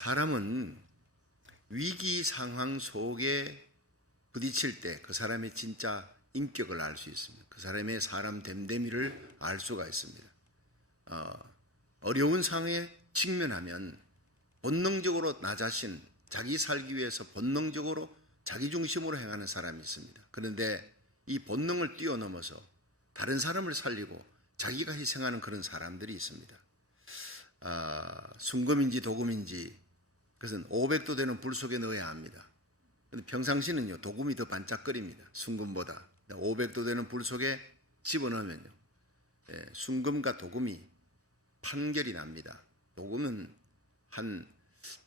사람은 위기 상황 속에 부딪힐 때 그 사람의 진짜 인격을 알 수 있습니다. 그 사람의 사람 됨됨이를 알 수가 있습니다. 어려운 상황에 직면하면 본능적으로 나 자신, 자기 살기 위해서 본능적으로 자기 중심으로 행하는 사람이 있습니다. 그런데 이 본능을 뛰어넘어서 다른 사람을 살리고 자기가 희생하는 그런 사람들이 있습니다. 순금인지 도금인지 그것은 500도 되는 불 속에 넣어야 합니다. 근데 평상시는요, 도금이 더 반짝거립니다. 순금보다. 500도 되는 불 속에 집어넣으면요, 순금과 도금이 판결이 납니다. 도금은 한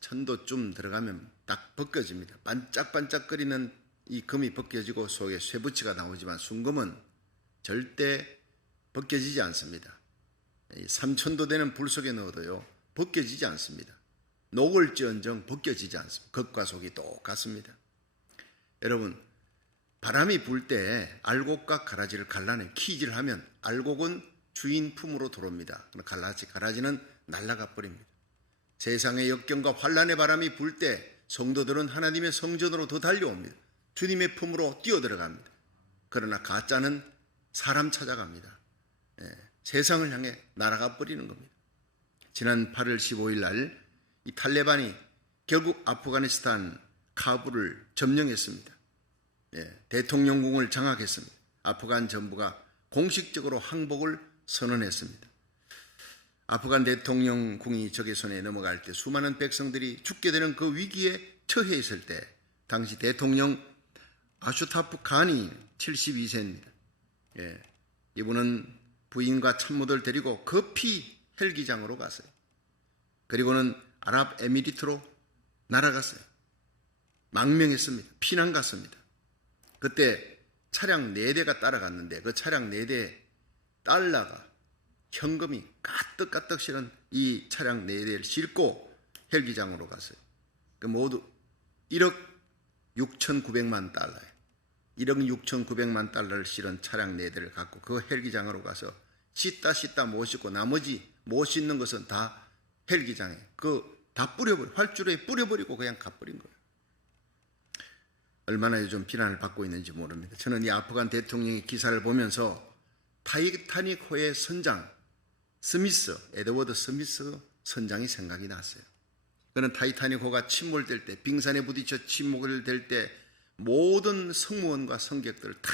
1000도쯤 들어가면 딱 벗겨집니다. 반짝반짝거리는 이 금이 벗겨지고 속에 쇠붙이가 나오지만 순금은 절대 벗겨지지 않습니다. 3000도 되는 불 속에 넣어도요, 벗겨지지 않습니다. 녹을지언정 벗겨지지 않습니다. 겉과 속이 똑같습니다. 여러분, 바람이 불 때 알곡과 가라지를 갈라내 키질을 하면 알곡은 주인 품으로 들어옵니다. 가라지는 날아가 버립니다. 세상의 역경과 환란의 바람이 불 때 성도들은 하나님의 성전으로 더 달려옵니다. 주님의 품으로 뛰어들어갑니다. 그러나 가짜는 사람 찾아갑니다. 세상을 향해 날아가 버리는 겁니다. 지난 8월 15일 날 이 탈레반이 결국 아프가니스탄 카불을 점령했습니다. 대통령궁을 장악했습니다. 아프간 정부가 공식적으로 항복을 선언했습니다. 아프간 대통령궁이 적의 손에 넘어갈 때 수많은 백성들이 죽게 되는 그 위기에 처해 있을 때 당시 대통령 아슈타프 간이 72세입니다. 이분은 부인과 참모들 데리고 급히 헬기장으로 갔어요. 그리고는 아랍에미리트로 날아갔어요. 망명했습니다. 피난 갔습니다. 그때 차량 4대가 따라갔는데 그 차량 4대 달러가 현금이 가득가득 실은 이 차량 4대를 싣고 헬기장으로 갔어요. 그 모두 1억 6,900만 달러예요. 1억 6,900만 달러를 실은 차량 4대를 갖고 그 헬기장으로 가서 싣다 못 싣고 나머지 못 싣는 것은 다 헬기장에 다 활주로에 뿌려버리고 그냥 가버린 거예요. 얼마나 요즘 비난을 받고 있는지 모릅니다. 저는 이 아프간 대통령의 기사를 보면서 타이타닉호의 선장 에드워드 스미스 선장이 생각이 났어요. 그는 타이타닉호가 침몰될 때, 빙산에 부딪혀 침몰될 때 모든 승무원과 승객들을 다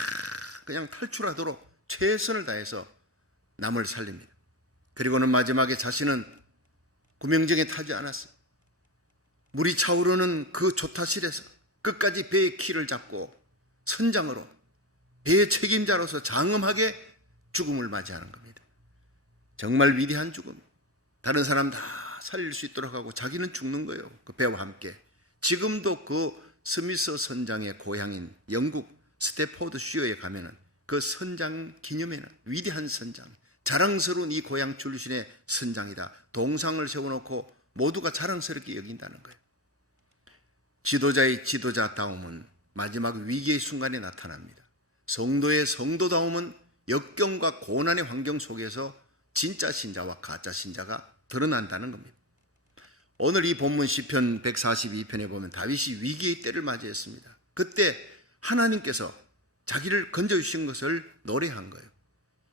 그냥 탈출하도록 최선을 다해서 남을 살립니다. 그리고는 마지막에 자신은 구명정에 타지 않았어요. 물이 차오르는 그 조타실에서 끝까지 배의 키를 잡고 선장으로 배의 책임자로서 장엄하게 죽음을 맞이하는 겁니다. 정말 위대한 죽음. 다른 사람 다 살릴 수 있도록 하고 자기는 죽는 거예요. 그 배와 함께. 지금도 그 스미스 선장의 고향인 영국 스태포드시어에 가면은 그 선장 기념에는 위대한 선장, 자랑스러운 이 고향 출신의 선장이다. 동상을 세워놓고 모두가 자랑스럽게 여긴다는 거예요. 지도자의 지도자다움은 마지막 위기의 순간에 나타납니다. 성도의 성도다움은 역경과 고난의 환경 속에서 진짜 신자와 가짜 신자가 드러난다는 겁니다. 오늘 이 본문 시편 142편에 보면 다윗이 위기의 때를 맞이했습니다. 그때 하나님께서 자기를 건져주신 것을 노래한 거예요.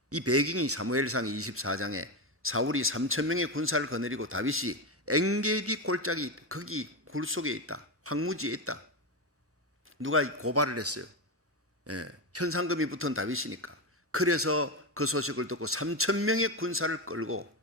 이 배경이 사무엘상 24장에 사울이 3,000명의 군사를 거느리고 다윗이 엔게디 골짜기 거기 굴 속에 있다. 황무지에 있다. 누가 고발을 했어요. 현상금이 붙은 다윗이니까. 그래서 그 소식을 듣고 3,000명의 군사를 끌고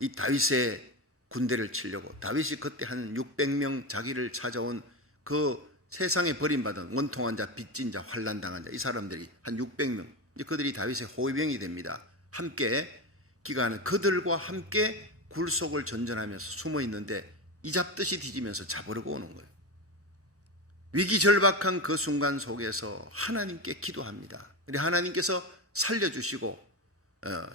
이 다윗의 군대를 치려고 다윗이 그때 한 600명 자기를 찾아온 그 세상에 버림받은 원통한 자, 빚진 자, 환난당한 자 이 사람들이 한 600명 그들이 다윗의 호위병이 됩니다. 함께 기가하는 그들과 함께 굴속을 전전하면서 숨어 있는데 이잡듯이 뒤지면서 잡으려고 오는 거예요. 위기 절박한 그 순간 속에서 하나님께 기도합니다. 하나님께서 살려주시고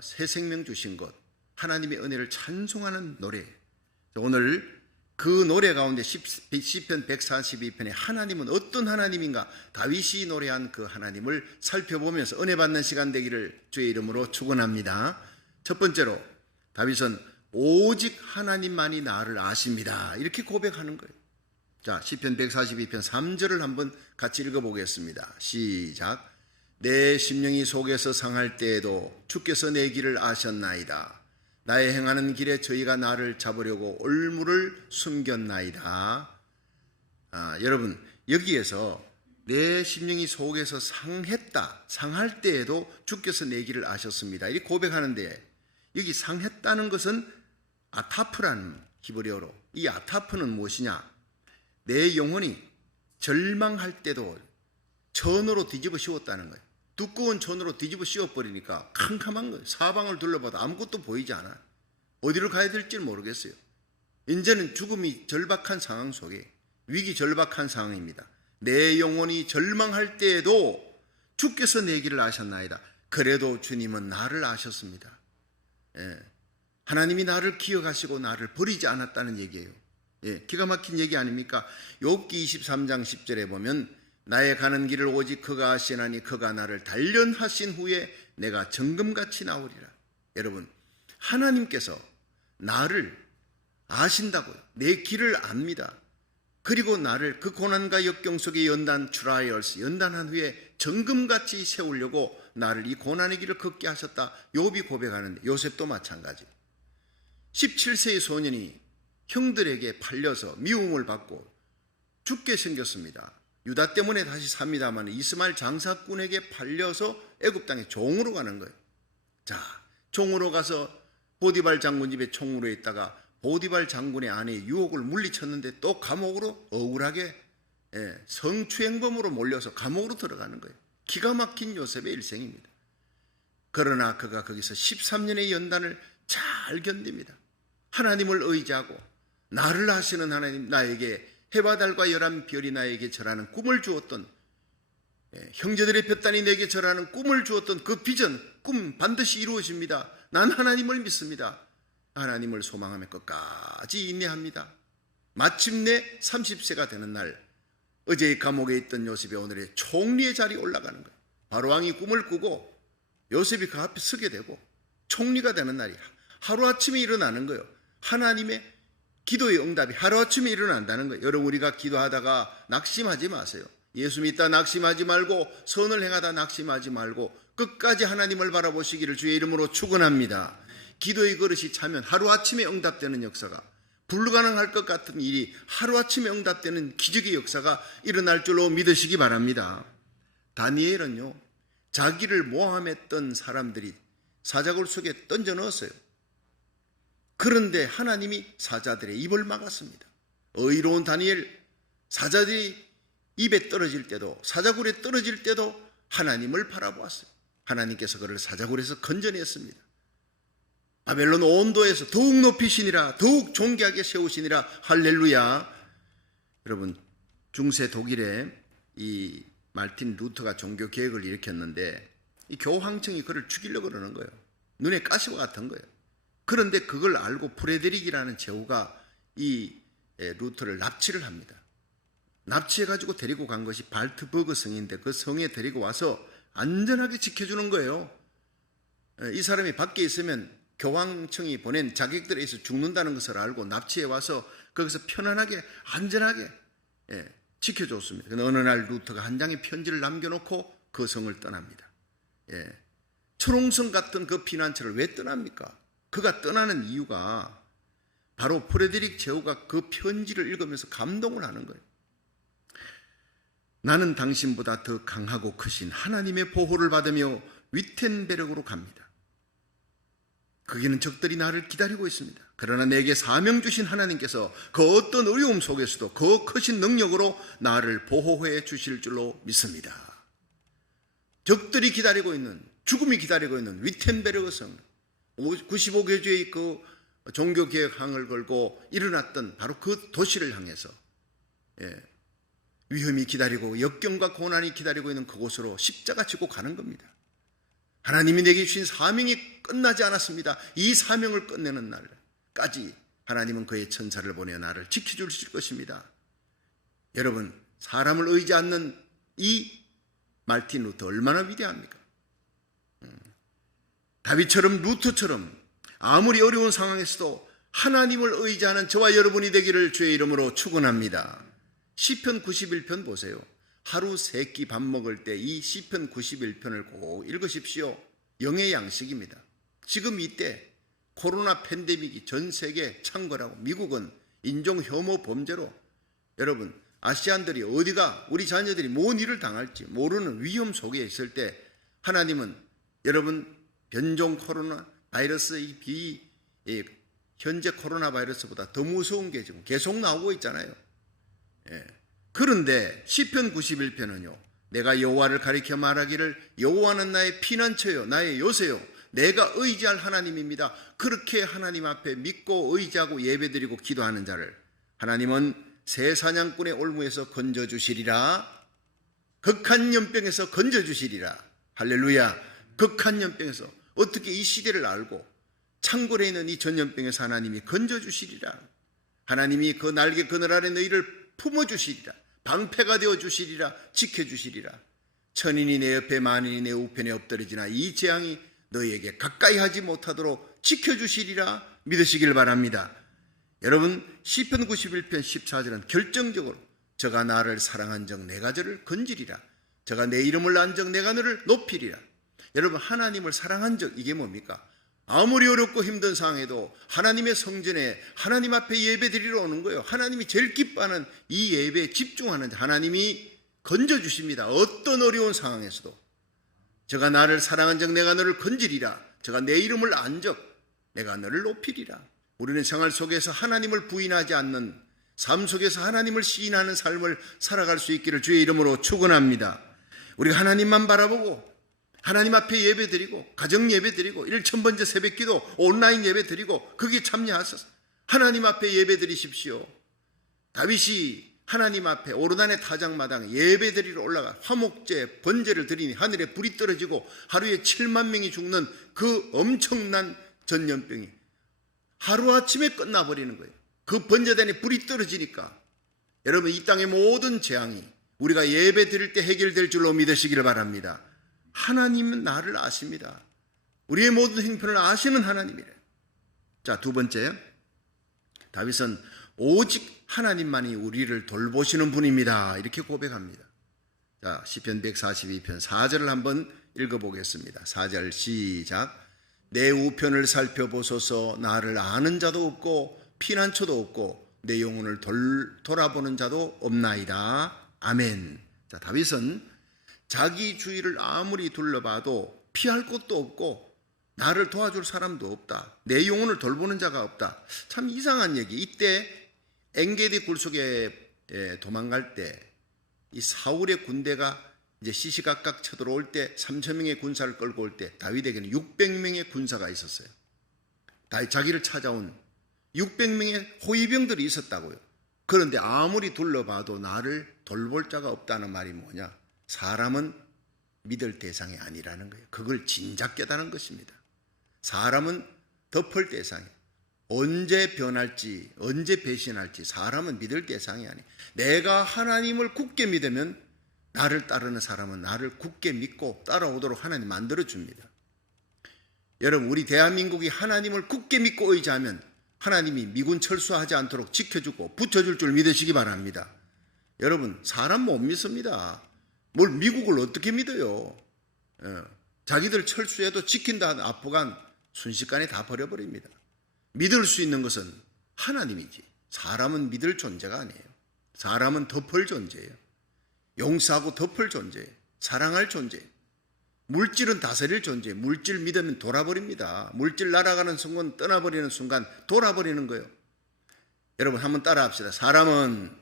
새 생명 주신 것, 하나님의 은혜를 찬송하는 노래. 오늘 그 노래 가운데 시편 142편에 하나님은 어떤 하나님인가, 다윗이 노래한 그 하나님을 살펴보면서 은혜 받는 시간 되기를 주의 이름으로 축원합니다. 첫 번째로 다윗은 오직 하나님만이 나를 아십니다. 이렇게 고백하는 거예요. 자, 시편 142편 3절을 한번 같이 읽어보겠습니다. 시작. 내 심령이 속에서 상할 때에도 주께서 내 길을 아셨나이다. 나의 행하는 길에 저희가 나를 잡으려고 올무를 숨겼나이다. 여러분, 여기에서 내 심령이 속에서 상할 때에도 주께서 내 길을 아셨습니다. 이렇게 고백하는데, 여기 상했다는 것은 아타프라는 히브리어로, 이 아타프는 무엇이냐? 내 영혼이 절망할 때도 천으로 뒤집어 씌웠다는 거예요. 두꺼운 천으로 뒤집어 씌워버리니까 캄캄한 거예요. 사방을 둘러봐도 아무것도 보이지 않아요. 어디로 가야 될지 모르겠어요. 이제는 죽음이 절박한 상황 속에, 위기 절박한 상황입니다. 내 영혼이 절망할 때에도 주께서 내 길을 아셨나이다. 그래도 주님은 나를 아셨습니다. 하나님이 나를 기억하시고 나를 버리지 않았다는 얘기예요. 기가 막힌 얘기 아닙니까? 욥기 23장 10절에 보면 나의 가는 길을 오직 그가 아시나니 그가 나를 단련하신 후에 내가 정금같이 나오리라. 여러분, 하나님께서 나를 아신다고요. 내 길을 압니다. 그리고 나를 그 고난과 역경 속에 연단한 후에 정금같이 세우려고 나를 이 고난의 길을 걷게 하셨다. 욥이 고백하는데, 요셉도 마찬가지. 17세의 소년이 형들에게 팔려서 미움을 받고 죽게 생겼습니다. 유다 때문에 다시 삽니다만 이스마엘 장사꾼에게 팔려서 애굽 땅에 종으로 가는 거예요. 자, 종으로 가서 보디발 장군 집에 총으로 있다가 보디발 장군의 아내의 유혹을 물리쳤는데 또 감옥으로 억울하게 성추행범으로 몰려서 감옥으로 들어가는 거예요. 기가 막힌 요셉의 일생입니다. 그러나 그가 거기서 13년의 연단을 잘 견딥니다. 하나님을 의지하고 나를 아시는 하나님, 나에게 해와 달과 11별이 나에게 절하는 꿈을 주었던, 형제들의 볕단이 내게 절하는 꿈을 주었던 그 비전, 꿈 반드시 이루어집니다. 난 하나님을 믿습니다. 하나님을 소망하며 끝까지 인내합니다. 마침내 30세가 되는 날, 어제의 감옥에 있던 요셉이 오늘의 총리의 자리에 올라가는 거예요. 바로왕이 꿈을 꾸고 요셉이 그 앞에 서게 되고 총리가 되는 날이 하루아침에 일어나는 거예요. 하나님의 기도의 응답이 하루아침에 일어난다는 거예요. 여러분, 우리가 기도하다가 낙심하지 마세요. 예수 믿다 낙심하지 말고, 선을 행하다 낙심하지 말고 끝까지 하나님을 바라보시기를 주의 이름으로 축원합니다. 기도의 그릇이 차면 하루아침에 응답되는 역사가, 불가능할 것 같은 일이 하루아침에 응답되는 기적의 역사가 일어날 줄로 믿으시기 바랍니다. 다니엘은요, 자기를 모함했던 사람들이 사자굴 속에 던져 넣었어요. 그런데 하나님이 사자들의 입을 막았습니다. 의로운 다니엘, 사자들이 입에 떨어질 때도, 사자굴에 떨어질 때도 하나님을 바라보았어요. 하나님께서 그를 사자굴에서 건져냈습니다. 바벨론 온도에서 더욱 높이시니라, 더욱 존귀하게 세우시니라. 할렐루야. 여러분, 중세 독일에 이 말틴 루터가 종교 개혁을 일으켰는데 이 교황청이 그를 죽이려고 그러는 거예요. 눈에 가시와 같은 거예요. 그런데 그걸 알고 프레데릭이라는 제후가 이 루터를 납치를 합니다. 납치해가지고 데리고 간 것이 발트버그 성인데, 그 성에 데리고 와서 안전하게 지켜주는 거예요. 이 사람이 밖에 있으면 교황청이 보낸 자객들에 의해서 죽는다는 것을 알고 납치해 와서 거기서 편안하게 안전하게 지켜줬습니다. 그런데 어느 날 루터가 한 장의 편지를 남겨놓고 그 성을 떠납니다. 초롱성 같은 그 피난처를 왜 떠납니까? 그가 떠나는 이유가 바로 프레데릭 제후가 그 편지를 읽으면서 감동을 하는 거예요. 나는 당신보다 더 강하고 크신 하나님의 보호를 받으며 위텐베르크로 갑니다. 거기는 적들이 나를 기다리고 있습니다. 그러나 내게 사명 주신 하나님께서 그 어떤 어려움 속에서도 그 크신 능력으로 나를 보호해 주실 줄로 믿습니다. 적들이 기다리고 있는, 죽음이 기다리고 있는 위텐베르크 성, 95개주의 그 종교개혁항을 걸고 일어났던 바로 그 도시를 향해서 위험이 기다리고 역경과 고난이 기다리고 있는 그곳으로 십자가 지고 가는 겁니다. 하나님이 내게 주신 사명이 끝나지 않았습니다. 이 사명을 끝내는 날까지 하나님은 그의 천사를 보내 나를 지켜주실 것입니다. 여러분, 사람을 의지 않는 이 말틴 루터 얼마나 위대합니까? 다윗처럼 루터처럼 아무리 어려운 상황에서도 하나님을 의지하는 저와 여러분이 되기를 주의 이름으로 축원합니다. 시편 91편 보세요. 하루 3끼 밥 먹을 때 이 시편 91편을 꼭 읽으십시오. 영의 양식입니다. 지금 이때 코로나 팬데믹이 전 세계에 창궐하고 미국은 인종 혐오 범죄로 여러분 아시안들이 어디가 우리 자녀들이 뭔 일을 당할지 모르는 위험 속에 있을 때 하나님은 여러분 변종 코로나 바이러스 현재 코로나 바이러스보다 더 무서운 게 지금 계속 나오고 있잖아요. 그런데 시편 91편은요. 내가 여호와를 가리켜 말하기를 여호와는 나의 피난처요 나의 요새요 내가 의지할 하나님입니다. 그렇게 하나님 앞에 믿고 의지하고 예배드리고 기도하는 자를 하나님은 새 사냥꾼의 올무에서 건져주시리라. 극한 연병에서 건져주시리라. 할렐루야. 극한 연병에서 어떻게 이 시대를 알고 창궐에 있는 이 전염병에서 하나님이 건져주시리라. 하나님이 그 날개 그늘 아래 너희를 품어주시리라. 방패가 되어주시리라. 지켜주시리라. 천인이 내 옆에 만인이 내 우편에 엎드러지나 이 재앙이 너희에게 가까이 하지 못하도록 지켜주시리라. 믿으시길 바랍니다. 여러분 시편 91편 14절은 결정적으로 저가 나를 사랑한 적 내가 저를 건지리라. 저가 내 이름을 안 적 내가 너를 높이리라. 여러분 하나님을 사랑한 적 이게 뭡니까? 아무리 어렵고 힘든 상황에도 하나님의 성전에 하나님 앞에 예배 드리러 오는 거예요. 하나님이 제일 기뻐하는 이 예배에 집중하는 하나님이 건져주십니다. 어떤 어려운 상황에서도 저가 나를 사랑한 적 내가 너를 건지리라. 저가 내 이름을 안 적 내가 너를 높이리라. 우리는 생활 속에서 하나님을 부인하지 않는 삶 속에서 하나님을 시인하는 삶을 살아갈 수 있기를 주의 이름으로 축원합니다. 우리가 하나님만 바라보고 하나님 앞에 예배드리고 가정 예배드리고 1000번째 새벽기도 온라인 예배드리고 거기에 참여하셔서 하나님 앞에 예배드리십시오. 다윗이 하나님 앞에 오르단의 타작마당 예배드리러 올라가 화목제 번제를 드리니 하늘에 불이 떨어지고 하루에 7만 명이 죽는 그 엄청난 전염병이 하루아침에 끝나버리는 거예요. 그 번제단에 불이 떨어지니까 여러분 이 땅의 모든 재앙이 우리가 예배 드릴 때 해결될 줄로 믿으시기를 바랍니다. 하나님은 나를 아십니다. 우리의 모든 형편을 아시는 하나님이래. 자, 두 번째, 다윗은 오직 하나님만이 우리를 돌보시는 분입니다. 이렇게 고백합니다. 자, 시편 142편 4절을 한번 읽어보겠습니다. 4절 시작. 내 우편을 살펴보소서. 나를 아는 자도 없고 피난처도 없고 내 영혼을 돌아보는 자도 없나이다. 아멘. 자, 다윗은 자기 주위를 아무리 둘러봐도 피할 곳도 없고 나를 도와줄 사람도 없다. 내 영혼을 돌보는 자가 없다. 참 이상한 얘기. 이때 엔게디 굴속에 도망갈 때 이 사울의 군대가 이제 시시각각 쳐들어올 때 3,000명의 군사를 끌고 올 때 다윗에게는 600명의 군사가 있었어요. 자기를 찾아온 600명의 호위병들이 있었다고요. 그런데 아무리 둘러봐도 나를 돌볼 자가 없다는 말이 뭐냐? 사람은 믿을 대상이 아니라는 거예요. 그걸 진작 깨달은 것입니다. 사람은 덮을 대상이에요. 언제 변할지 언제 배신할지 사람은 믿을 대상이 아니에요. 내가 하나님을 굳게 믿으면 나를 따르는 사람은 나를 굳게 믿고 따라오도록 하나님 만들어줍니다. 여러분 우리 대한민국이 하나님을 굳게 믿고 의지하면 하나님이 미군 철수하지 않도록 지켜주고 붙여줄 줄 믿으시기 바랍니다. 여러분 사람 못 믿습니다. 뭘 미국을 어떻게 믿어요? 자기들 철수해도 지킨다 하는 아프간 순식간에 다 버려버립니다. 믿을 수 있는 것은 하나님이지 사람은 믿을 존재가 아니에요. 사람은 덮을 존재예요. 용서하고 덮을 존재예요. 사랑할 존재예요. 물질은 다스릴 존재예요. 물질 믿으면 돌아버립니다. 물질 날아가는 순간 떠나버리는 순간 돌아버리는 거예요. 여러분 한번 따라합시다. 사람은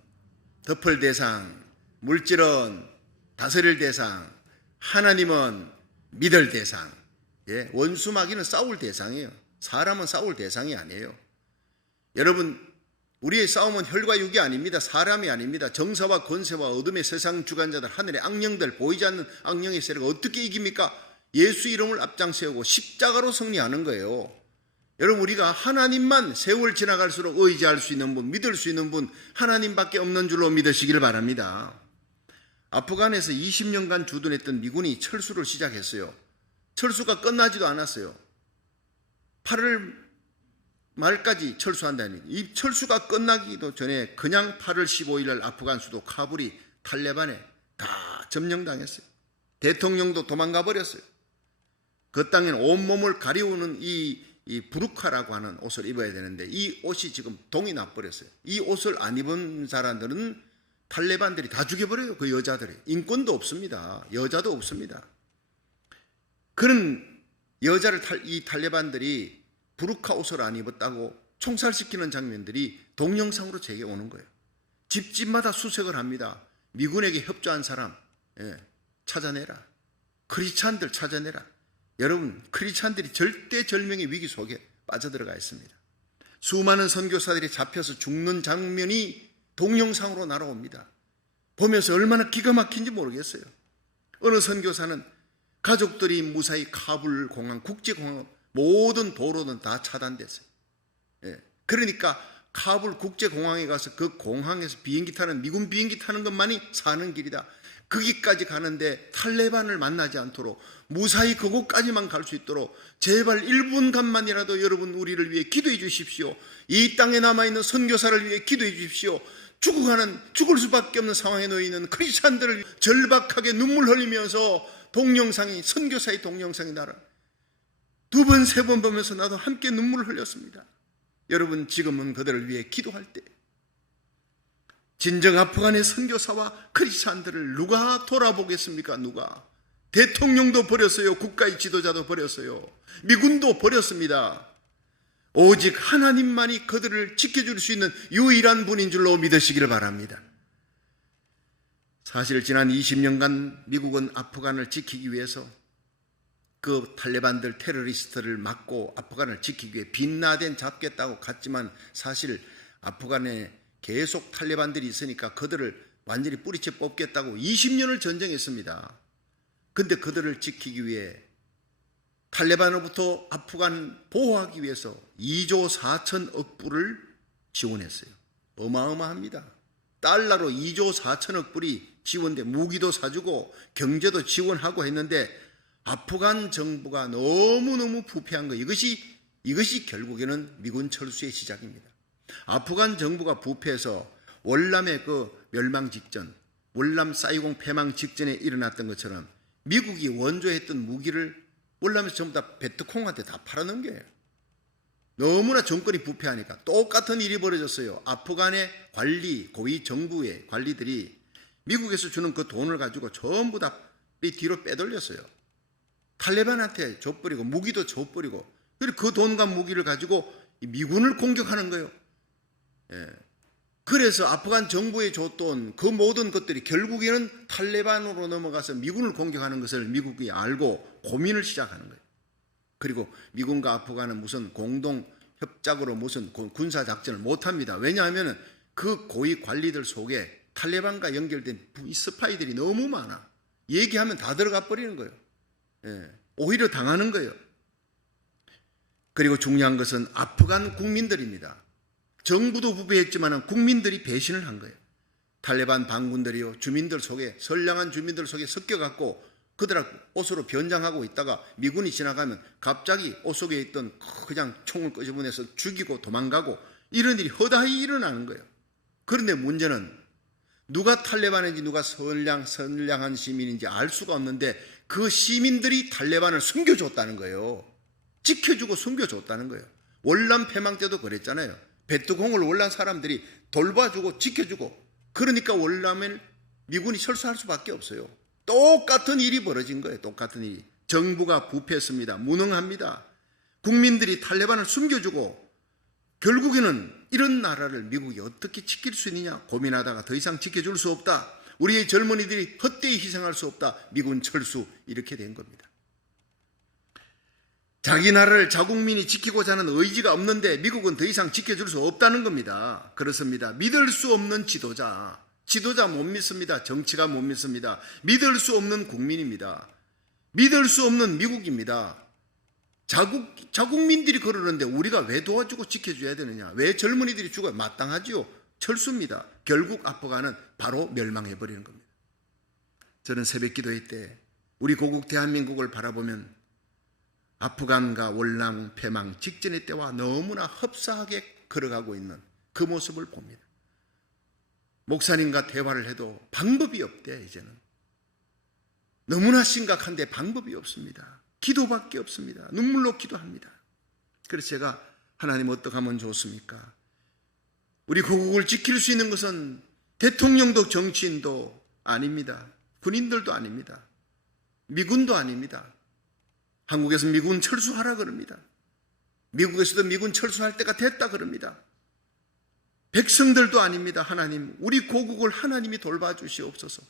덮을 대상, 물질은 다스릴 대상, 하나님은 믿을 대상. 예, 원수 마귀는 싸울 대상이에요. 사람은 싸울 대상이 아니에요. 여러분 우리의 싸움은 혈과 육이 아닙니다. 사람이 아닙니다. 정사와 권세와 어둠의 세상 주관자들, 하늘의 악령들, 보이지 않는 악령의 세력을 어떻게 이깁니까? 예수 이름을 앞장세우고 십자가로 승리하는 거예요. 여러분 우리가 하나님만 세월 지나갈수록 의지할 수 있는 분, 믿을 수 있는 분 하나님밖에 없는 줄로 믿으시길 바랍니다. 아프간에서 20년간 주둔했던 미군이 철수를 시작했어요. 철수가 끝나지도 않았어요. 8월 말까지 철수한다니, 이 철수가 끝나기도 전에 그냥 8월 15일 날 아프간 수도 카불이 탈레반에 다 점령당했어요. 대통령도 도망가 버렸어요. 그 땅에는 온몸을 가리우는 이 부르카라고 하는 옷을 입어야 되는데 이 옷이 지금 동이 나버렸어요. 이 옷을 안 입은 사람들은 탈레반들이 다 죽여버려요. 그 여자들이. 인권도 없습니다. 여자도 없습니다. 그런 여자를 이 탈레반들이 부르카 옷을 안 입었다고 총살시키는 장면들이 동영상으로 제게 오는 거예요. 집집마다 수색을 합니다. 미군에게 협조한 사람 찾아내라. 크리스찬들 찾아내라. 여러분, 크리스찬들이 절대절명의 위기 속에 빠져들어가 있습니다. 수많은 선교사들이 잡혀서 죽는 장면이 동영상으로 날아옵니다. 보면서 얼마나 기가 막힌지 모르겠어요. 어느 선교사는 가족들이 무사히 카불 공항, 국제공항 모든 도로는 다 차단됐어요. 그러니까 카불 국제공항에 가서 그 공항에서 비행기 타는, 미군 비행기 타는 것만이 사는 길이다. 거기까지 가는데 탈레반을 만나지 않도록 무사히 그곳까지만 갈 수 있도록 제발 1분간만이라도 여러분 우리를 위해 기도해 주십시오. 이 땅에 남아있는 선교사를 위해 기도해 주십시오. 죽을 수밖에 없는 상황에 놓여 있는 크리스찬들을 절박하게 눈물 흘리면서 동영상이, 선교사의 동영상이 나라 2번, 3번 보면서 나도 함께 눈물을 흘렸습니다. 여러분, 지금은 그들을 위해 기도할 때 진정 아프간의 선교사와 크리스찬들을 누가 돌아보겠습니까? 누가? 대통령도 버렸어요. 국가의 지도자도 버렸어요. 미군도 버렸습니다. 오직 하나님만이 그들을 지켜줄 수 있는 유일한 분인 줄로 믿으시기를 바랍니다. 사실 지난 20년간 미국은 아프간을 지키기 위해서 그 탈레반들 테러리스트를 막고 아프간을 지키기 위해 빈라덴 잡겠다고 갔지만 사실 아프간에 계속 탈레반들이 있으니까 그들을 완전히 뿌리채 뽑겠다고 20년을 전쟁했습니다. 근데 그들을 지키기 위해 탈레반으로부터 아프간 보호하기 위해서 2조 4천억 불을 지원했어요. 어마어마합니다. 달러로 2조 4천억 불이 지원돼 무기도 사주고 경제도 지원하고 했는데 아프간 정부가 너무너무 부패한 거, 이것이 결국에는 미군 철수의 시작입니다. 아프간 정부가 부패해서 월남의 그 멸망 직전, 월남 사이공 패망 직전에 일어났던 것처럼 미국이 원조했던 무기를 월남에서 전부 다 베트콩한테 다 팔아넘겨요. 너무나 정권이 부패하니까 똑같은 일이 벌어졌어요. 아프간의 관리, 고위 정부의 관리들이 미국에서 주는 그 돈을 가지고 전부 다 뒤로 빼돌렸어요. 탈레반한테 줘버리고 무기도 줘버리고, 그리고 그 돈과 무기를 가지고 미군을 공격하는 거예요. 그래서 아프간 정부에 줬던 그 모든 것들이 결국에는 탈레반으로 넘어가서 미군을 공격하는 것을 미국이 알고 고민을 시작하는 거예요. 그리고 미군과 아프간은 무슨 공동 협작으로 무슨 군사 작전을 못합니다. 왜냐하면 그 고위 관리들 속에 탈레반과 연결된 스파이들이 너무 많아. 얘기하면 다 들어가 버리는 거예요. 오히려 당하는 거예요. 그리고 중요한 것은 아프간 국민들입니다. 정부도 부패했지만 국민들이 배신을 한 거예요. 탈레반 반군들이요, 주민들 속에, 선량한 주민들 속에 섞여갖고 그들 옷으로 변장하고 있다가 미군이 지나가면 갑자기 옷 속에 있던 그냥 총을 끄집어내서 죽이고 도망가고, 이런 일이 허다히 일어나는 거예요. 그런데 문제는 누가 탈레반인지 누가 선량한 시민인지 알 수가 없는데 그 시민들이 탈레반을 숨겨줬다는 거예요. 지켜주고 숨겨줬다는 거예요. 월남 패망 때도 그랬잖아요. 베트콩을 월남 사람들이 돌봐주고 지켜주고, 그러니까 월남을 미군이 철수할 수밖에 없어요. 똑같은 일이 벌어진 거예요. 똑같은 일이. 정부가 부패했습니다. 무능합니다. 국민들이 탈레반을 숨겨주고, 결국에는 이런 나라를 미국이 어떻게 지킬 수 있느냐 고민하다가 더 이상 지켜줄 수 없다. 우리의 젊은이들이 헛되이 희생할 수 없다. 미군 철수, 이렇게 된 겁니다. 자기 나라를 자국민이 지키고자 하는 의지가 없는데 미국은 더 이상 지켜줄 수 없다는 겁니다. 그렇습니다. 믿을 수 없는 지도자 못 믿습니다. 정치가 못 믿습니다. 믿을 수 없는 국민입니다. 믿을 수 없는 미국입니다. 자국민들이 그러는데 우리가 왜 도와주고 지켜줘야 되느냐? 왜 젊은이들이 죽어요? 마땅하지요. 철수입니다. 결국 아프간은 바로 멸망해버리는 겁니다. 저는 새벽 기도회 때 우리 고국 대한민국을 바라보면 아프간과 월남 패망 직전의 때와 너무나 흡사하게 걸어가고 있는 그 모습을 봅니다. 목사님과 대화를 해도 방법이 없대. 이제는 너무나 심각한데 방법이 없습니다. 기도밖에 없습니다. 눈물로 기도합니다. 그래서 제가 하나님 어떻게 하면 좋습니까? 우리 고국을 지킬 수 있는 것은 대통령도 정치인도 아닙니다. 군인들도 아닙니다. 미군도 아닙니다. 한국에서 미군 철수하라 그럽니다. 미국에서도 미군 철수할 때가 됐다 그럽니다. 백성들도 아닙니다. 하나님, 우리 고국을 하나님이 돌봐주시옵소서.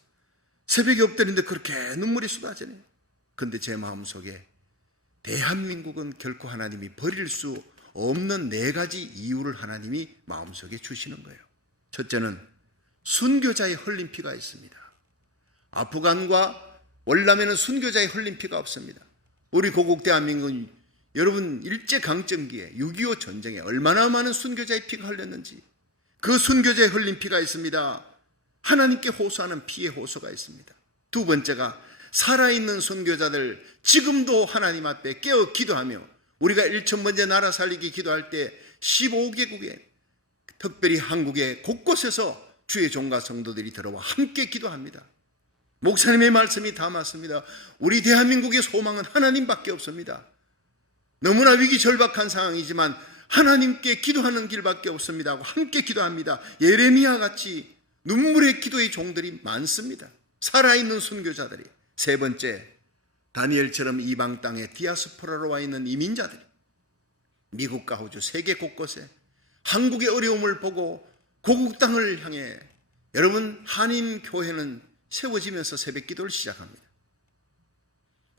새벽에 엎드리는데 그렇게 눈물이 쏟아지네요. 그런데 제 마음속에 대한민국은 결코 하나님이 버릴 수 없는 4가지 이유를 하나님이 마음속에 주시는 거예요. 첫째는 순교자의 흘린 피가 있습니다. 아프간과 월남에는 순교자의 흘린 피가 없습니다. 우리 고국 대한민국은 여러분 일제강점기에 6.25 전쟁에 얼마나 많은 순교자의 피가 흘렸는지, 그 순교자의 흘린 피가 있습니다. 하나님께 호소하는 피의 호소가 있습니다. 두 번째가 살아있는 순교자들, 지금도 하나님 앞에 깨어 기도하며, 우리가 1000번째 나라 살리기 기도할 때 15개국에 특별히 한국의 곳곳에서 주의 종과 성도들이 들어와 함께 기도합니다. 목사님의 말씀이 다 맞습니다. 우리 대한민국의 소망은 하나님밖에 없습니다. 너무나 위기절박한 상황이지만 하나님께 기도하는 길밖에 없습니다 하고 함께 기도합니다. 예레미야 같이 눈물의 기도의 종들이 많습니다. 살아있는 순교자들이. 세 번째, 다니엘처럼 이방 땅에 디아스포라로 와 있는 이민자들이 미국과 호주 세계 곳곳에 한국의 어려움을 보고 고국 땅을 향해, 여러분 한인교회는 세워지면서 새벽 기도를 시작합니다.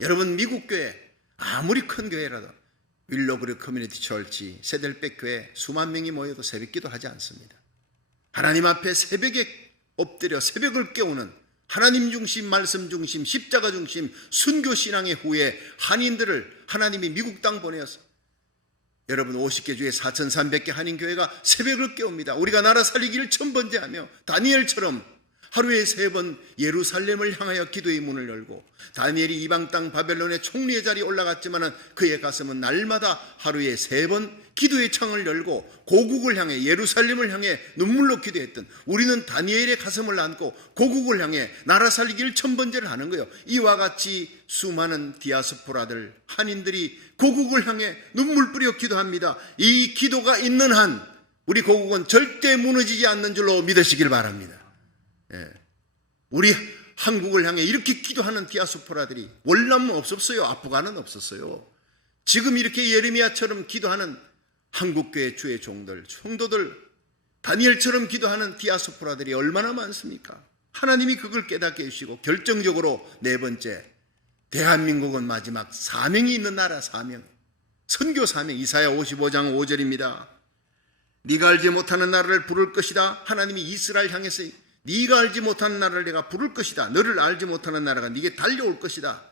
여러분 미국 교회 아무리 큰 교회라도 윌로그리 커뮤니티 철치, 세델백 교회 수만 명이 모여도 새벽 기도하지 않습니다. 하나님 앞에 새벽에 엎드려 새벽을 깨우는 하나님 중심, 말씀 중심, 십자가 중심 순교 신앙의 후에 한인들을 하나님이 미국 땅 보내어서 여러분 50개 주에 4,300개 한인교회가 새벽을 깨웁니다. 우리가 나라 살리기를 1000번째 하며 다니엘처럼 하루에 3번 예루살렘을 향하여 기도의 문을 열고, 다니엘이 이방 땅 바벨론의 총리의 자리에 올라갔지만 그의 가슴은 날마다 하루에 3번 기도의 창을 열고 고국을 향해, 예루살렘을 향해 눈물로 기도했던 우리는 다니엘의 가슴을 안고 고국을 향해 나라 살리기를 1000번째를 하는 거예요. 이와 같이 수많은 디아스포라들, 한인들이 고국을 향해 눈물 뿌려 기도합니다. 이 기도가 있는 한 우리 고국은 절대 무너지지 않는 줄로 믿으시길 바랍니다. 우리 한국을 향해 이렇게 기도하는 디아스포라들이 월남은 없었어요. 아프간은 없었어요. 지금 이렇게 예레미야처럼 기도하는 한국교회 주의 종들, 성도들, 다니엘처럼 기도하는 디아스포라들이 얼마나 많습니까? 하나님이 그걸 깨닫게 해주시고, 결정적으로 4번째, 대한민국은 마지막 사명이 있는 나라, 사명, 선교 사명. 이사야 55장 5절입니다. 네가 알지 못하는 나라를 부를 것이다. 하나님이 이스라엘 향해서 네가 알지 못하는 나라를 내가 부를 것이다. 너를 알지 못하는 나라가 네게 달려올 것이다.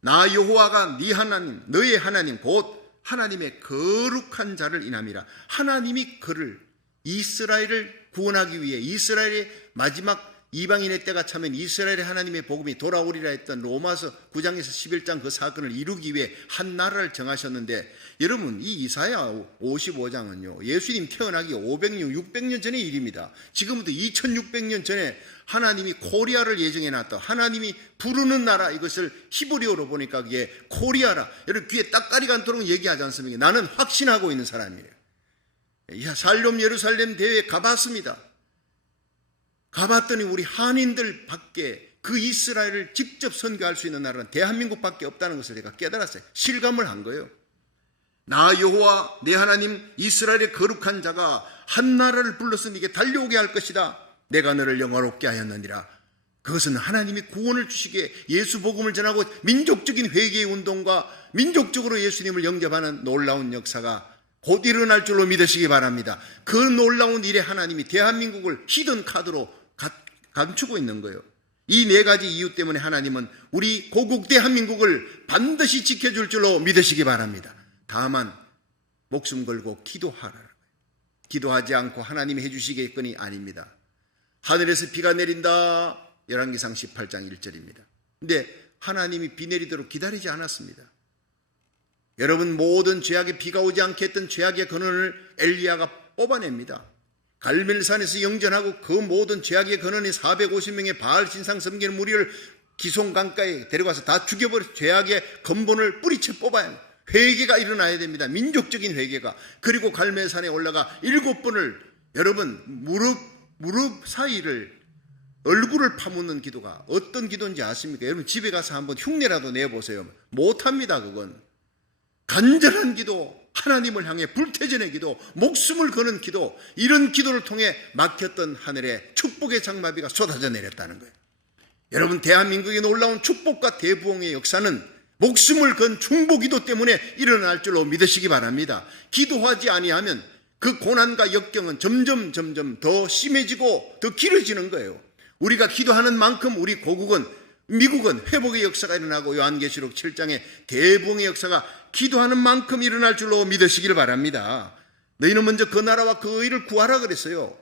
나 여호와가 네 하나님, 너의 하나님, 곧 하나님의 거룩한 자를 인함이라. 하나님이 그를, 이스라엘을 구원하기 위해, 이스라엘의 마지막 이방인의 때가 차면 이스라엘의 하나님의 복음이 돌아오리라 했던 로마서 9장에서 11장 그 사건을 이루기 위해 한 나라를 정하셨는데, 여러분 이 이사야 55장은요 예수님 태어나기 500년 600년 전의 일입니다. 지금부터 2600년 전에 하나님이 코리아를 예정해 놨다. 하나님이 부르는 나라, 이것을 히브리어로 보니까 그게 코리아라. 여러분 귀에 딱가리가 않도록 얘기하지 않습니까? 나는 확신하고 있는 사람이에요. 살롬 예루살렘 대회에 가봤습니다. 가봤더니 우리 한인들 밖에 그 이스라엘을 직접 선교할 수 있는 나라는 대한민국밖에 없다는 것을 제가 깨달았어요. 실감을 한 거예요. 나 여호와 내 하나님 이스라엘의 거룩한 자가 한 나라를 불러서 네게 달려오게 할 것이다. 내가 너를 영화롭게 하였느니라. 그것은 하나님이 구원을 주시기에 예수 복음을 전하고 민족적인 회개의 운동과 민족적으로 예수님을 영접하는 놀라운 역사가 곧 일어날 줄로 믿으시기 바랍니다. 그 놀라운 일에 하나님이 대한민국을 히든 카드로 감추고 있는 거예요. 이 4가지 이유 때문에 하나님은 우리 고국 대한민국을 반드시 지켜줄 줄로 믿으시기 바랍니다. 다만 목숨 걸고 기도하라. 기도하지 않고 하나님이 해주시겠거니 아닙니다. 하늘에서 비가 내린다. 열왕기상 18장 1절입니다. 근데 하나님이 비 내리도록 기다리지 않았습니다. 여러분, 모든 죄악에 비가 오지 않게 했던 죄악의 근원을 엘리야가 뽑아냅니다. 갈멜산에서 영전하고 그 모든 죄악의 근원이 450명의 바알 신상 섬기는 무리를 기손 강가에 데려가서 다 죽여버려 죄악의 근본을 뿌리채 뽑아야 합니다. 회개가 일어나야 됩니다. 민족적인 회개가. 그리고 갈멜산에 올라가 7번을 여러분 무릎 사이를 얼굴을 파묻는 기도가 어떤 기도인지 아십니까? 여러분 집에 가서 한번 흉내라도 내보세요. 못합니다. 그건 간절한 기도, 하나님을 향해 불태전의 기도, 목숨을 거는 기도, 이런 기도를 통해 막혔던 하늘에 축복의 장마비가 쏟아져 내렸다는 거예요. 여러분, 대한민국에 놀라운 축복과 대부흥의 역사는 목숨을 건 중보기도 때문에 일어날 줄로 믿으시기 바랍니다. 기도하지 아니하면 그 고난과 역경은 점점 더 심해지고 더 길어지는 거예요. 우리가 기도하는 만큼 우리 미국은 회복의 역사가 일어나고 요한계시록 7장의 대부흥의 역사가 기도하는 만큼 일어날 줄로 믿으시기를 바랍니다. 너희는 먼저 그 나라와 그 의를 구하라 그랬어요.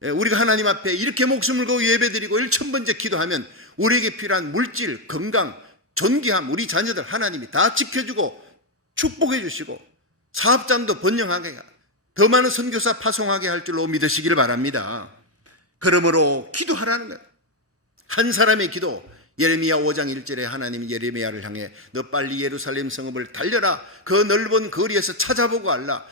우리가 하나님 앞에 이렇게 목숨을 걸고 예배드리고 1000번째 기도하면 우리에게 필요한 물질, 건강, 존귀함, 우리 자녀들 하나님이 다 지켜주고 축복해 주시고 사업장도 번영하게, 더 많은 선교사 파송하게 할 줄로 믿으시기를 바랍니다. 그러므로 기도하라는 거예요. 한 사람의 기도, 예레미야 5장 1절에 하나님이 예레미야를 향해 너 빨리 예루살렘 성읍을 달려라. 그 넓은 거리에서 찾아보고 알라.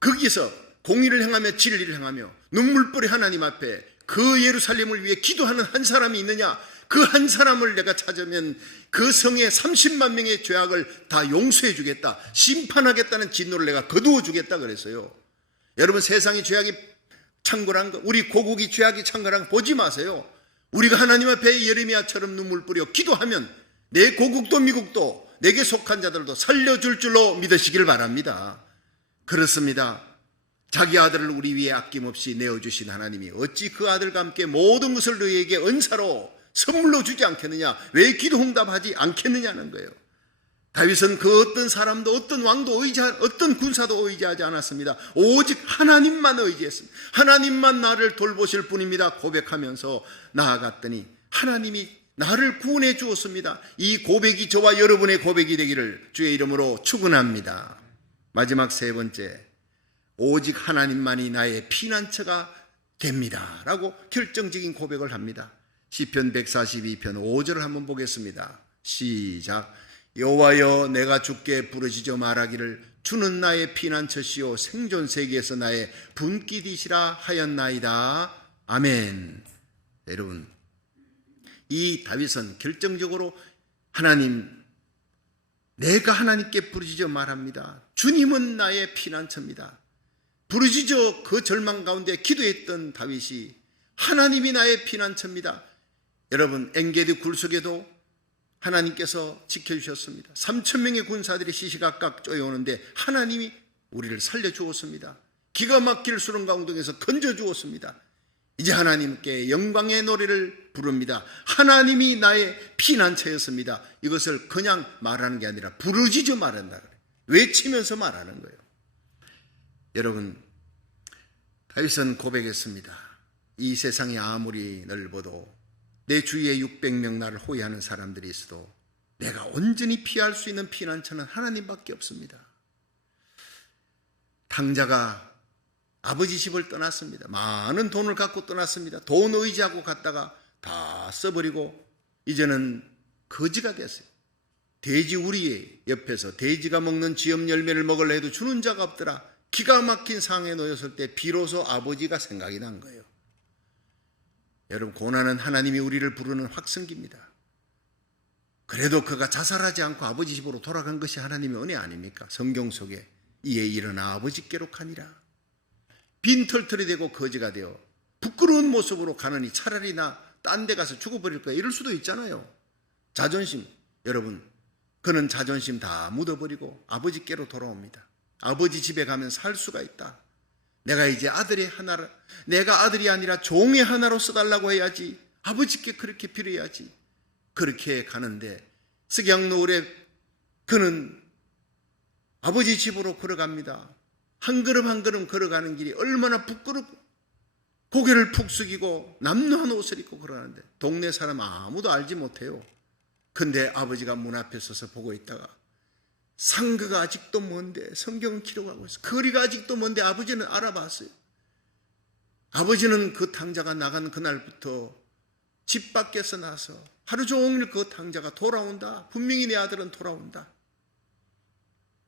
거기서 공의를 행하며 진리를 행하며 눈물뿌리 하나님 앞에 그 예루살렘을 위해 기도하는 한 사람이 있느냐? 그 한 사람을 내가 찾으면 그 성의 30만 명의 죄악을 다 용서해 주겠다. 심판하겠다는 진노를 내가 거두어 주겠다 그랬어요. 여러분, 세상이 죄악이 창궐한 거, 우리 고국이 죄악이 창궐한 거 보지 마세요. 우리가 하나님 앞에 예레미야처럼 눈물 뿌려 기도하면 내 고국도 미국도 내게 속한 자들도 살려줄 줄로 믿으시길 바랍니다. 그렇습니다. 자기 아들을 우리 위해 아낌없이 내어주신 하나님이 어찌 그 아들과 함께 모든 것을 너희에게 은사로 선물로 주지 않겠느냐? 왜 기도 응답하지 않겠느냐는 거예요. 다윗은 그 어떤 사람도 어떤 왕도 어떤 군사도 의지하지 않았습니다. 오직 하나님만 의지했습니다. 하나님만 나를 돌보실 분입니다 고백하면서 나아갔더니 하나님이 나를 구원해 주었습니다. 이 고백이 저와 여러분의 고백이 되기를 주의 이름으로 축원합니다. 마지막 세 번째, 오직 하나님만이 나의 피난처가 됩니다 라고 결정적인 고백을 합니다. 시편 142편 5절을 한번 보겠습니다. 시작. 여호와여, 내가 주께 부르짖어 말하기를 주는 나의 피난처시요 생존 세계에서 나의 분깃이시라 하였나이다. 아멘. 여러분, 이 다윗은 결정적으로 내가 하나님께 부르짖어 말합니다. 주님은 나의 피난처입니다. 부르짖어 그 절망 가운데 기도했던 다윗이 하나님이 나의 피난처입니다. 여러분, 엔게디 굴 속에도 하나님께서 지켜주셨습니다. 3,000명의 군사들이 시시각각 쪼여오는데 하나님이 우리를 살려주었습니다. 기가 막힐 수렁 가운데에서 건져주었습니다. 이제 하나님께 영광의 노래를 부릅니다. 하나님이 나의 피난처였습니다. 이것을 그냥 말하는 게 아니라 부르짖어 말한다. 외치면서 말하는 거예요. 여러분, 다윗은 고백했습니다. 이 세상이 아무리 넓어도 내 주위에 600명 나를 호위하는 사람들이 있어도 내가 온전히 피할 수 있는 피난처는 하나님밖에 없습니다. 탕자가 아버지 집을 떠났습니다. 많은 돈을 갖고 떠났습니다. 돈 의지하고 갔다가 다 써버리고 이제는 거지가 됐어요. 돼지 우리 옆에서 돼지가 먹는 지엽 열매를 먹으려 해도 주는 자가 없더라. 기가 막힌 상황에 놓였을 때 비로소 아버지가 생각이 난 거예요. 여러분, 고난은 하나님이 우리를 부르는 확성기입니다. 그래도 그가 자살하지 않고 아버지 집으로 돌아간 것이 하나님의 은혜 아닙니까? 성경 속에 이에 일어나 아버지께로 가니라. 빈털털이 되고 거지가 되어 부끄러운 모습으로 가느니 차라리 나 딴 데 가서 죽어버릴 거야, 이럴 수도 있잖아요. 자존심, 여러분, 그는 자존심 다 묻어버리고 아버지께로 돌아옵니다. 아버지 집에 가면 살 수가 있다. 내가 이제 내가 아들이 아니라 종의 하나로 써달라고 해야지. 아버지께 그렇게 빌어야지. 그렇게 가는데 석양노을에 그는 아버지 집으로 걸어갑니다. 한 걸음 한 걸음 걸어가는 길이 얼마나 부끄럽고 고개를 푹 숙이고 남루한 옷을 입고 걸어가는데 동네 사람 아무도 알지 못해요. 근데 아버지가 문 앞에 서서 보고 있다가 상거가 아직도 먼데 성경은 기록하고 있어요. 거리가 아직도 먼데 아버지는 알아봤어요. 아버지는 그 탕자가 나간 그날부터 집 밖에서 나서 하루 종일 그 탕자가 돌아온다. 분명히 내 아들은 돌아온다.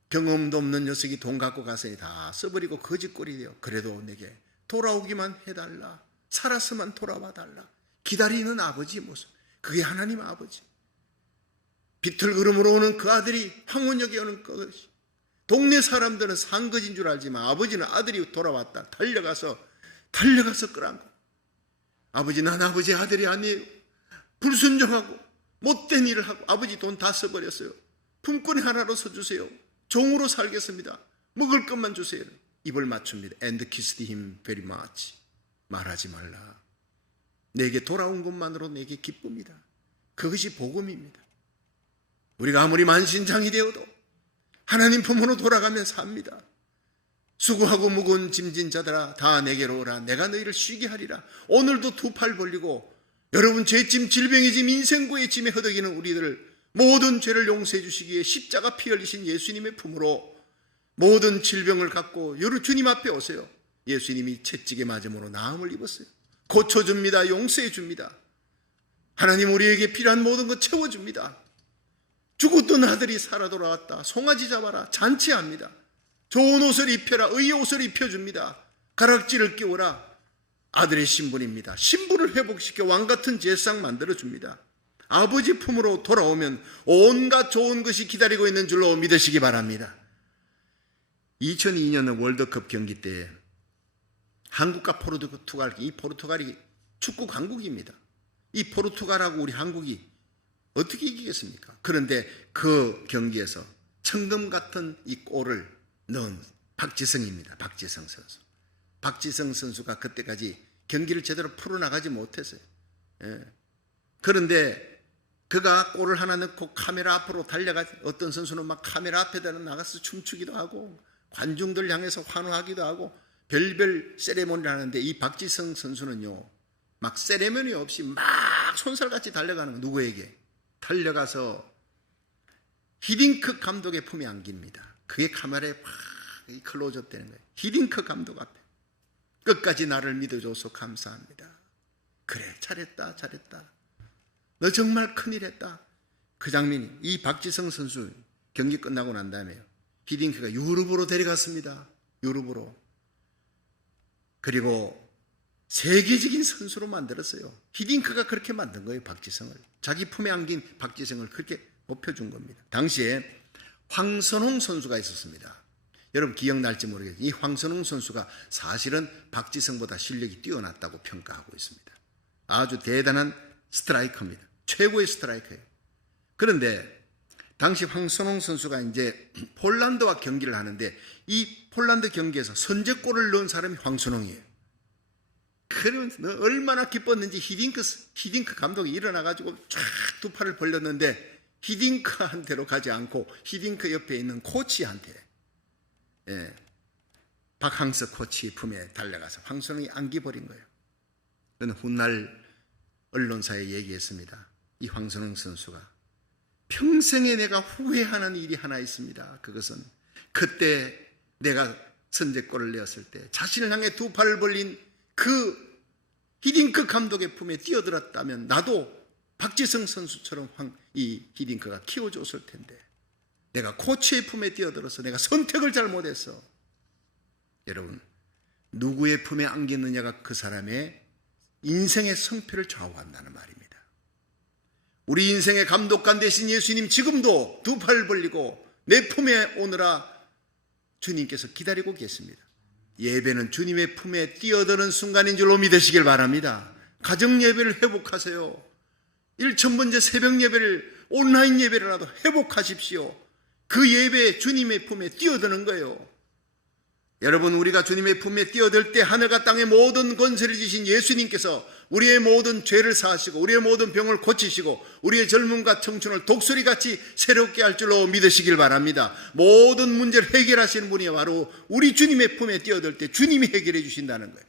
경험도 없는 녀석이 돈 갖고 가서 다 써버리고 거짓골이래요. 그래도 내게 돌아오기만 해달라. 살았으면 돌아와 달라. 기다리는 아버지 모습. 그게 하나님 아버지. 비틀걸음으로 오는 그 아들이 황혼역에 오는 것이. 동네 사람들은 상거진 줄 알지만 아버지는 아들이 돌아왔다. 달려가서 끌어안고. 아버지, 난 아버지 아들이 아니에요. 불순종하고 못된 일을 하고 아버지 돈 다 써버렸어요. 품꾼이 하나로 써주세요. 종으로 살겠습니다. 먹을 것만 주세요. 입을 맞춥니다. And kissed him very much. 말하지 말라. 내게 돌아온 것만으로 내게 기쁩니다. 그것이 복음입니다. 우리가 아무리 만신장이 되어도 하나님 품으로 돌아가면 삽니다. 수고하고 무거운 짐진 자들아 다 내게로 오라. 내가 너희를 쉬게 하리라. 오늘도 두 팔 벌리고 여러분 죄짐, 질병의 짐, 인생고의 짐에 허덕이는 우리들 모든 죄를 용서해 주시기 위해 십자가 피 흘리신 예수님의 품으로 모든 질병을 갖고 여러 주님 앞에 오세요. 예수님이 채찍에 맞음으로 나음을 입었어요. 고쳐줍니다. 용서해 줍니다. 하나님 우리에게 필요한 모든 것 채워줍니다. 죽었던 아들이 살아 돌아왔다. 송아지 잡아라. 잔치합니다. 좋은 옷을 입혀라. 의의 옷을 입혀줍니다. 가락지를 끼워라. 아들의 신분입니다. 신분을 회복시켜 왕같은 제상 만들어줍니다. 아버지 품으로 돌아오면 온갖 좋은 것이 기다리고 있는 줄로 믿으시기 바랍니다. 2002년 월드컵 경기 때 한국과 포르투갈, 이 포르투갈이 축구 강국입니다. 이 포르투갈하고 우리 한국이 어떻게 이기겠습니까? 그런데 그 경기에서 천금 같은 이 골을 넣은 박지성입니다. 박지성 선수. 박지성 선수가 그때까지 경기를 제대로 풀어나가지 못했어요. 그런데 그가 골을 하나 넣고 카메라 앞으로 달려가지, 어떤 선수는 막 카메라 앞에다 나가서 춤추기도 하고 관중들 향해서 환호하기도 하고 별별 세레모니를 하는데 이 박지성 선수는요, 막 세레모니 없이 막 손살같이 달려가는 거. 누구에게? 달려가서 히딩크 감독의 품에 안깁니다. 그게 카메라에 막 클로즈업 되는 거예요. 히딩크 감독 앞에. 끝까지 나를 믿어줘서 감사합니다. 그래, 잘했다. 너 정말 큰일 했다. 그 장면이, 이 박지성 선수 경기 끝나고 난 다음에요, 히딩크가 유럽으로 데려갔습니다. 유럽으로. 그리고 세계적인 선수로 만들었어요. 히딩크가 그렇게 만든 거예요. 박지성을. 자기 품에 안긴 박지성을 그렇게 높여준 겁니다. 당시에 황선홍 선수가 있었습니다. 여러분 기억날지 모르겠어요. 이 황선홍 선수가 사실은 박지성보다 실력이 뛰어났다고 평가하고 있습니다. 아주 대단한 스트라이커입니다. 최고의 스트라이커예요. 그런데 당시 황선홍 선수가 이제 폴란드와 경기를 하는데 이 폴란드 경기에서 선제골을 넣은 사람이 황선홍이에요. 그러면 얼마나 기뻤는지 히딩크 감독이 일어나가지고 쫙 두 팔을 벌렸는데 히딩크한테로 가지 않고 히딩크 옆에 있는 코치한테, 박항서 코치 품에 달려가서 황선홍이 안기버린 거예요. 그는 훗날 언론사에 얘기했습니다. 이 황선홍 선수가 평생에 내가 후회하는 일이 하나 있습니다. 그것은 그때 내가 선제골을 내었을 때 자신을 향해 두 팔을 벌린 그 히딩크 감독의 품에 뛰어들었다면 나도 박지성 선수처럼 이 히딩크가 키워줬을 텐데 내가 코치의 품에 뛰어들어서 내가 선택을 잘못했어. 여러분, 누구의 품에 안겼느냐가 그 사람의 인생의 성패를 좌우한다는 말입니다. 우리 인생의 감독관 되신 예수님 지금도 두 팔 벌리고 내 품에 오느라 주님께서 기다리고 계십니다. 예배는 주님의 품에 뛰어드는 순간인 줄로 믿으시길 바랍니다. 가정 예배를 회복하세요. 1000번째 새벽 예배를, 온라인 예배라도 회복하십시오. 그 예배에 주님의 품에 뛰어드는 거예요. 여러분, 우리가 주님의 품에 뛰어들 때 하늘과 땅의 모든 권세를 지신 예수님께서 우리의 모든 죄를 사하시고 우리의 모든 병을 고치시고 우리의 젊음과 청춘을 독수리같이 새롭게 할 줄로 믿으시길 바랍니다. 모든 문제를 해결하시는 분이 바로 우리 주님의 품에 뛰어들 때 주님이 해결해 주신다는 거예요.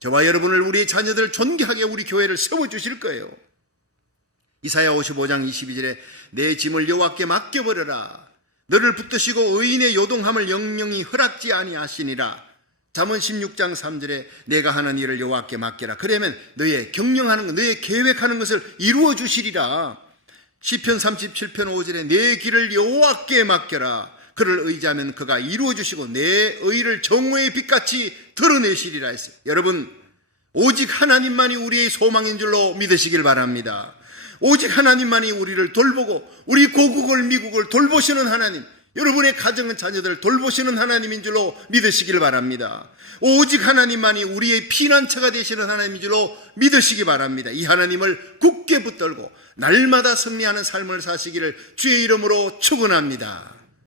저와 여러분을, 우리의 자녀들을 존귀하게 우리 교회를 세워주실 거예요. 이사야 55장 22절에 내 짐을 여호와께 맡겨버려라. 너를 붙드시고 의인의 요동함을 영영히 허락지 아니하시니라. 잠언 16장 3절에 내가 하는 일을 여호와께 맡겨라. 그러면 너의 경영하는 것, 너의 계획하는 것을 이루어 주시리라. 시편 37편 5절에 내 길을 여호와께 맡겨라. 그를 의지하면 그가 이루어 주시고 내 의를 정오의 빛같이 드러내시리라 했어요. 여러분, 오직 하나님만이 우리의 소망인 줄로 믿으시길 바랍니다. 오직 하나님만이 우리를 돌보고 우리 고국을 미국을 돌보시는 하나님, 여러분의 가정은 자녀들을 돌보시는 하나님인 줄로 믿으시길 바랍니다. 오직 하나님만이 우리의 피난처가 되시는 하나님인 줄로 믿으시기 바랍니다. 이 하나님을 굳게 붙들고 날마다 승리하는 삶을 사시기를 주의 이름으로 축원합니다.